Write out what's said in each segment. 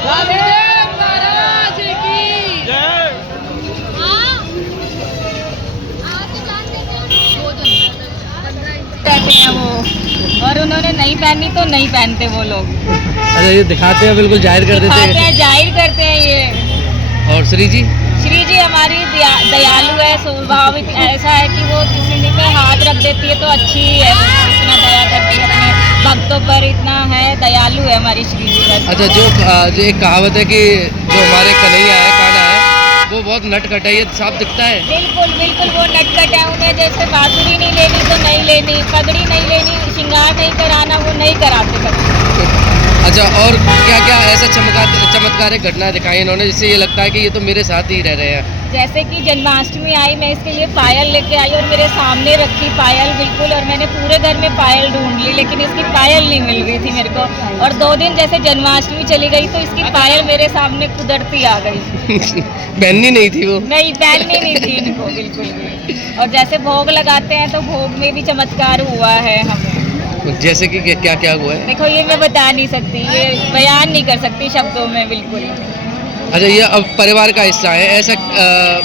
रामदेव महाराज की जय। कहते हैं वो, और उन्होंने नहीं पहनी तो नहीं पहनते वो लोग। अच्छा, ये दिखाते हैं, बिल्कुल जाहिर कर देते दिखाते हैं। हैं, जाहिर करते हैं ये। और श्री जी हमारी दयालु है, स्वभाव ऐसा है कि वो किसी पे हाथ रख देती है तो अच्छी है, इतना दया करती है अपने भक्तों पर, इतना है, दयालु है हमारी श्री जी। अच्छा, जो एक कहावत है कि जो हमारे कन्हैया है, कान्हा है, वो बहुत नटखट है, ये साफ दिखता है। बिल्कुल बिल्कुल वो नटखट है। उन्हें जैसे बांसुरी नहीं लेनी तो नहीं लेनी, पगड़ी नहीं लेनी, श्रृंगार नहीं कराना, वो नहीं कराते कभी। अच्छा, और क्या क्या ऐसा चमत्कारिक घटना दिखाई इन्होंने जिससे ये लगता है कि ये तो मेरे साथ ही रह रहे हैं? जैसे कि जन्माष्टमी आई, मैं इसके लिए पायल लेके आई और मेरे सामने रखी पायल बिल्कुल, और मैंने पूरे घर में पायल ढूंढ ली लेकिन इसकी पायल नहीं मिल रही थी मेरे को। और 2 दिन जैसे जन्माष्टमी चली गई तो इसकी पायल मेरे सामने कुदरती आ गई। पहननी नहीं थी वो? नहीं, पहननी नहीं थी इनको बिल्कुल भी। और जैसे भोग लगाते हैं तो भोग में भी चमत्कार हुआ है हमें। जैसे कि क्या क्या हुआ है? देखो, ये मैं बता नहीं सकती, ये बयान नहीं कर सकती शब्दों में बिल्कुल। अच्छा, ये अब परिवार का हिस्सा है, ऐसा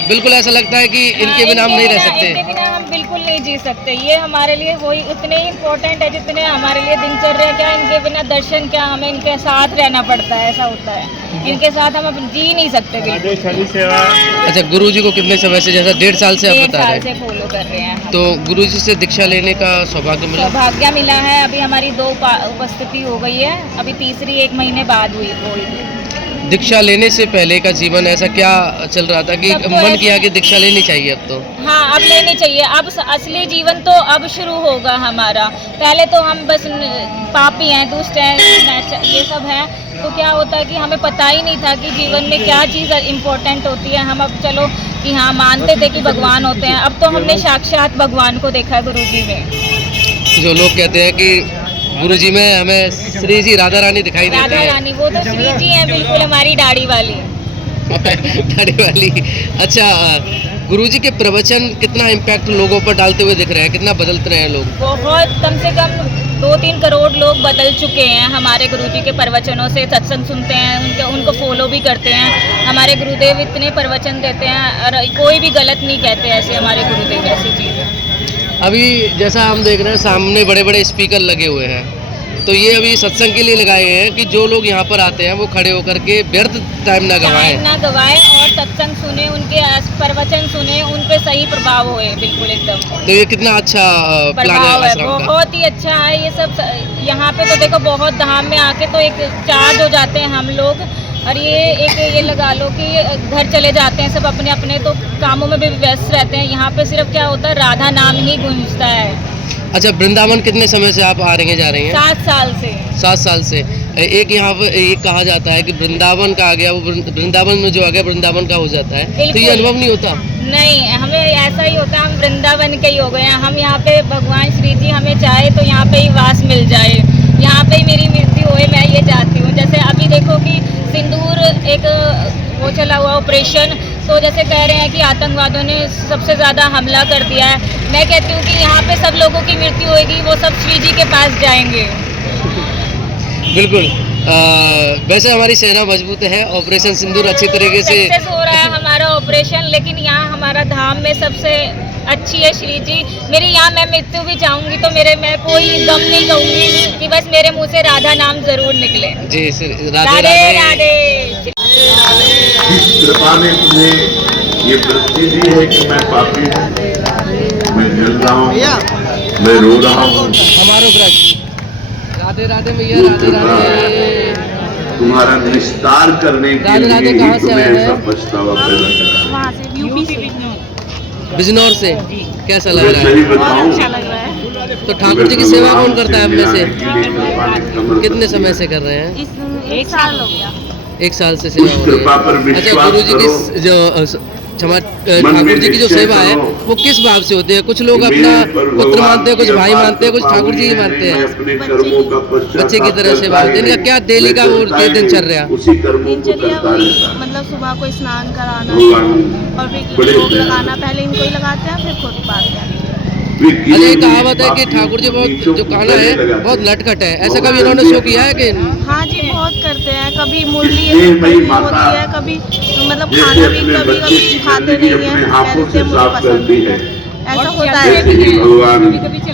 बिल्कुल ऐसा लगता है कि इनके बिना हम नहीं रह सकते। इनके बिना हम बिल्कुल नहीं जी सकते। ये हमारे लिए वही उतने ही इम्पोर्टेंट है जितने हमारे लिए दिनचर्या। क्या इनके बिना दर्शन, क्या हमें इनके साथ रहना पड़ता है, ऐसा होता है। इनके साथ हम अब जी नहीं सकते बिल्कुल। अच्छा, गुरुजी को कितने समय से, जैसा 1.5 साल से आप बता रहे हैं, 1.5 साल से फॉलो कर रहे हैं हम। तो गुरुजी से दीक्षा लेने का सौभाग्य मिला है। अभी हमारी 2 उपस्थिति हो गई है, अभी तीसरी 1 महीने बाद हुई। दीक्षा लेने से पहले का जीवन ऐसा क्या चल रहा था कि मन किया कि दीक्षा लेनी चाहिए अब तो? हाँ, अब लेनी चाहिए। अब असली जीवन तो अब शुरू होगा हमारा। पहले तो हम बस पापी हैं, दुष्ट हैं, ये सब है। तो क्या होता है कि हमें पता ही नहीं था कि जीवन में क्या चीज़ इम्पोर्टेंट होती है। हम अब चलो कि हाँ, मानते थे कि भगवान होते हैं, अब तो हमने साक्षात भगवान को देखा गुरुजी में। जो लोग कहते हैं कि गुरुजी में हमें श्री जी राधा रानी दिखाई देती है। राधा रानी, वो तो श्री जी हैं बिल्कुल, हमारी दाढ़ी वाली। दाढ़ी वाली। अच्छा, गुरुजी के प्रवचन कितना इम्पैक्ट लोगों पर डालते हुए दिख रहे हैं, कितना बदलते रहे हैं लोग? बहुत, कम से कम 2-3 करोड़ लोग बदल चुके हैं हमारे गुरुजी के प्रवचनों से। सत्संग सुनते हैं, उनको फॉलो भी करते हैं। हमारे गुरुदेव इतने प्रवचन देते हैं और कोई भी गलत नहीं कहते ऐसे हमारे गुरुदेव, ऐसी चीज़। अभी जैसा हम देख रहे हैं सामने बड़े बड़े स्पीकर लगे हुए हैं, तो ये अभी सत्संग के लिए लगाए हैं कि जो लोग यहाँ पर आते हैं वो खड़े होकर के व्यर्थ टाइम ना गवाएं और सत्संग सुने, उनके प्रवचन सुने, उन पे सही प्रभाव हुए बिल्कुल एकदम। तो ये कितना अच्छा प्लान है आश्रम का? बहुत ही अच्छा है ये सब। यहाँ पे तो देखो, बहुत धाम में आके तो एक चार्ज हो जाते हैं हम लोग, और ये लगा लो कि घर चले जाते हैं सब अपने अपने, तो कामों में भी व्यस्त रहते हैं। यहाँ पे सिर्फ क्या होता है, राधा नाम ही गूंजता है। अच्छा, वृंदावन कितने समय से आप आ रही हैं, जा रही हैं? 7 साल से। 7 साल से। एक यहाँ पर एक कहा जाता है कि वृंदावन का आ गया, वो वृंदावन में जो आ गया वृंदावन का हो जाता है, तो ये अनुभव नहीं होता? नहीं, हमें ऐसा ही होता है, हम वृंदावन के ही हो गए हैं। हम यहाँ पे भगवान श्री जी हमें चाहे तो यहाँ पे ही वास मिल जाए, यहाँ पे ही मेरी मृत्यु होए, मैं ये चाहती हूँ। जैसे अभी देखो कि सिंदूर एक वो चला हुआ ऑपरेशन, तो जैसे कह रहे हैं कि आतंकवादियों ने सबसे ज़्यादा हमला कर दिया है। मैं कहती हूँ कि यहाँ पे सब लोगों की मृत्यु होगी, वो सब श्री जी के पास जाएंगे। बिल्कुल। वैसे हमारी सेना मजबूत है, ऑपरेशन सिंदूर अच्छी तरीके से सक्सेस हो रहा है हमारा ऑपरेशन, लेकिन यहाँ हमारा धाम में सबसे अच्छी है श्री जी। मेरी यहाँ मैं मृत्यु भी चाहूँगी तो मैं कोई गम नहीं कहूँगी कि बस मेरे मुँह से राधा नाम जरूर निकले। जी, राधे राधे। जिस कृपा ने तुम्हें ये वृत्ति दी है कि मैं पापी हूँ, मैं जल रहा हूँ, मैं रो रहा हूँ, हमारो ब्रज। राधे राधे भैया, वो राधे कृपा राधे। तुम्हारा निस्तार करने के राधे राधे लिए कहाँ ही से तुम्हें आए हैं? ऐसा पछतावा पैदा करा। वहाँ से यूपी से। बिजनौर से। कैसा लग मैं रहा सही है? बताऊं तो ठाकुर जी की सेवा कौन करता है हम में से? कितने कितने समय से कर रहे हैं? 1 साल हो गया। 1 साल से सेवा हो रही कृपा पर है। अच्छा, विश्वास गुरु जी की करो। जो ठाकुर जी की जो सेवा है वो किस भाव से होती है? कुछ लोग अपना पुत्र मानते हैं, कुछ भाई मानते हैं, कुछ ठाकुर जी ही मानते हैं, बच्चे की तरह सेवा करते हैं। इनका क्या डेली का वो दिनचर्या? उसी कर्मों को करता वही, रहता है। मतलब सुबह को स्नान कराना भगवान और फिर बड़े भोग दयालु। लगाना, पहले इनको ही लगाते हैं फिर खुद पाते हैं। अच्छा, ये कहावत है कि ठाकुर जी बहुत जो गाना है बहुत नटखट है, ऐसा कभी इन्होंने शो किया है कि? हाँ जी, बहुत करते हैं। कभी मुरली ये कभी मेरी माता होती है, कभी मतलब जैसे खाना भी अपने कभी बच्चे कभी की खाते जिंदगी नहीं है, अपने हाथों कहते से हैं मुझे साफ पसंद करती नहीं है, है। ऐसा होता है, जैसे ही भगवान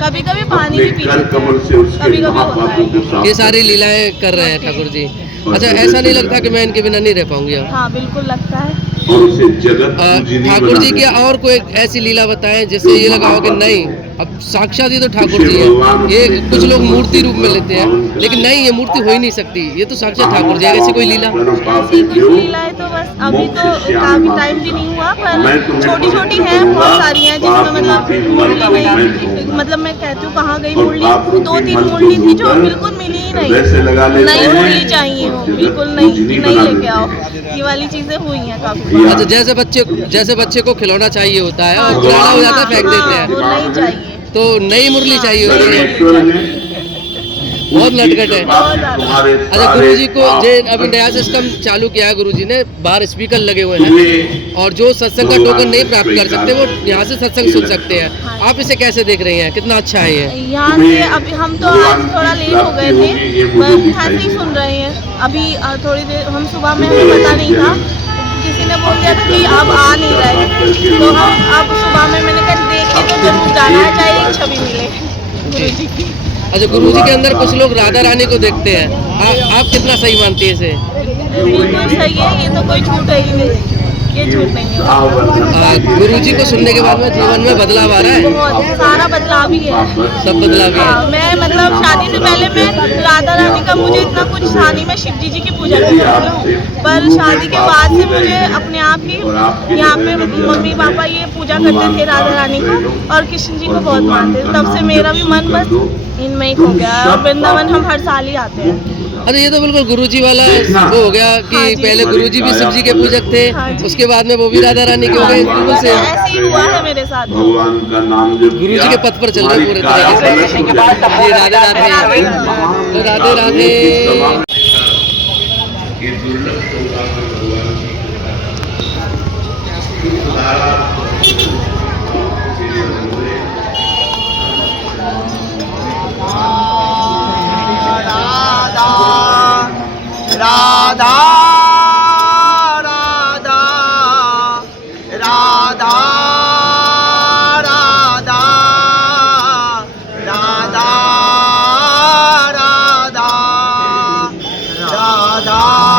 कभी कभी पानी अपने भी पी कर लेते कमल हैं, से उसके कभी कभी होता महापापों है। को साफ ये सारी करते हैं। लीलाएं कर रहे हैं ठाकुर जी। अच्छा, ऐसा नहीं लगता कि मैं इनके बिना नहीं रह पाऊंगी अब? हाँ बिल्कुल लगता है। और उसे जगत पूजनीय ठाकुर बना जी की देते हैं। और कोई ऐसी लीला बताएं जिससे ये लगा हो कि नहीं, अब साक्षात ये तो ठाकुर जी है। ये कुछ लोग मूर्ति रूप में लेते हैं, लेकिन नहीं, ये मूर्ति हो ही नहीं सकती, ये तो साक्षात ठाकुर जी है। ऐसी कोई लीला? ऐसी कुछ लीलाएं तो बस अभी तो काफी टाइम भी नहीं हुआ, पर छोटी छोटी हैं, बहुत सारी हैं जिसमें मतलब मुरली नहीं, मतलब मैं कहती हूँ कहाँ गई मुरली, 2-3 मुरली थी जो बिल्कुल मिली ही नहीं, नई मुरली चाहिए हो, बिल्कुल नहीं लेके आओ। ये वाली चीजें हुई हैं काफी। अच्छा, जैसे बच्चे को खिलौना चाहिए होता है और हाँ, पुराना हो जाता है, हाँ, फेंक देते हैं, वो नहीं चाहिए। तो नई मुरली चाहिए होती है। परमेश्वर है, बहुत नटखट है। तुम्हारे अच्छा, गुरु जी को जे अभी नया सिस्टम चालू किया है, गुरु जी ने बाहर स्पीकर लगे हुए हैं और जो सत्संग का टोकन नहीं प्राप्त कर सकते वो यहाँ से सत्संग सुन सकते हैं। आप इसे कैसे देख रही हैं, कितना अच्छा है ये? यहाँ से अभी हम तो आज थोड़ा लेट हो गए थे, पर यहाँ से ही सुन रहे हैं। अभी थोड़ी देर हम सुबह में हमें पता नहीं था, किसी ने बोल दिया था कि आप आ नहीं रहे, तो हम अब सुबह में मैंने कहा देख के तो जरूर जाना है, चाहे एक छवि मिले गुरु जी की। अच्छा, गुरु जी के अंदर कुछ लोग राधा रानी को देखते हैं, आप कितना सही मानती है इसे? बिल्कुल सही है, ये तो कोई झूठ है ही नहीं, ये झूठ नहीं है। गुरु जी को सुनने के बाद में जीवन में बदलाव आ रहा है? बहुत सारा बदलाव ही है, सब बदलाव है। हाँ, मैं मतलब शादी से पहले मैं राधा रानी का मुझे इतना कुछ था नहीं, मैं शिव जी की पूजा करती हूँ, पर शादी के बाद से मुझे अपने आप ही यहाँ पे मम्मी पापा ये पूजा करते थे राधा रानी को और कृष्ण जी को बहुत मानते थे, तब से मेरा भी मन बस इनमें ही खो गया है। और वृंदावन हम हर साल ही आते हैं। अरे, ये तो बिल्कुल गुरु जी वाला वो हो गया कि हाँ जी। पहले गुरु जी भी शिव जी के पूजक थे, हाँ जी। उसके बाद में वो भी राधा रानी के हो गए, बिल्कुल से ऐसे ही हुआ है मेरे साथ। भगवान का नाम जो गुरु जी के पथ पर चल रहे हैं पूरे तरीके से। जी, राधे राधे, तो राधे राधे। ये दुर्लभ सौभाग्य भगवान की धारा राधा राधा राधा राधा राधा राधा राधा